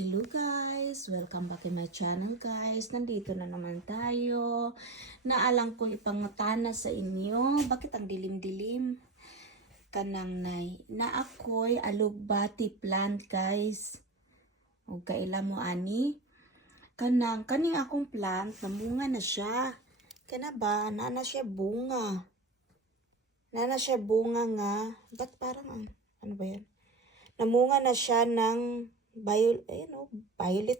Hello guys! Welcome back to my channel guys. Nandito na naman tayo. Naalang ko ipangutana sa inyo. Bakit ang dilim-dilim? Kanang na ako'y alugbati plant guys. O kaila mo ani? Kaning akong plant, namunga na siya. Kana ba? Nana siya bunga. Nana siya bunga nga. Ba't parang ano ba yan? Namunga na siya ng violet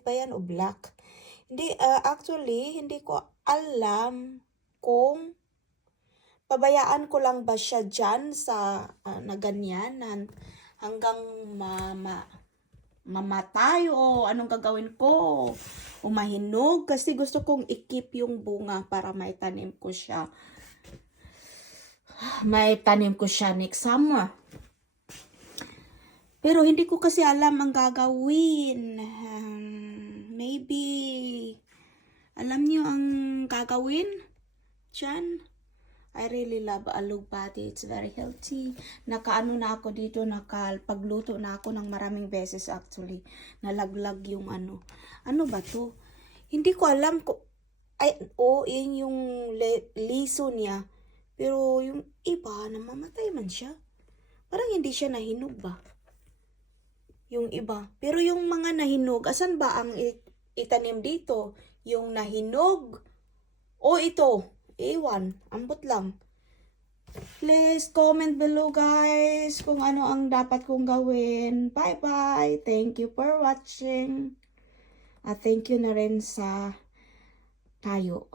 ba yan o black? Hindi, actually, hindi ko alam kung pabayaan ko lang ba siya dyan sa na ganyan hanggang mamatay o anong gagawin ko o mahinog kasi gusto kong i-keep yung bunga para may tanim ko siya. May tanim ko siya next summer. Pero hindi ko kasi alam ang gagawin. Maybe, alam niyo ang gagawin? Diyan. I really love alugbati. It's very healthy. Nakaano na ako dito, nakapagluto na ako ng maraming beses actually. Nalaglag yung ano. Ano ba to? Hindi ko alam ko. Yun yung liso niya. Pero yung iba, namamatay man siya. Parang hindi siya nahinog ba? Yung iba. Pero yung mga nahinog, asan ba ang itanim dito? Yung nahinog? O ito? Ewan. Ambot lang. Please comment below guys kung ano ang dapat kong gawin. Bye bye. Thank you for watching. Thank you na rin sa tayo.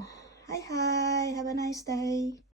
Hi hi. Have a nice day.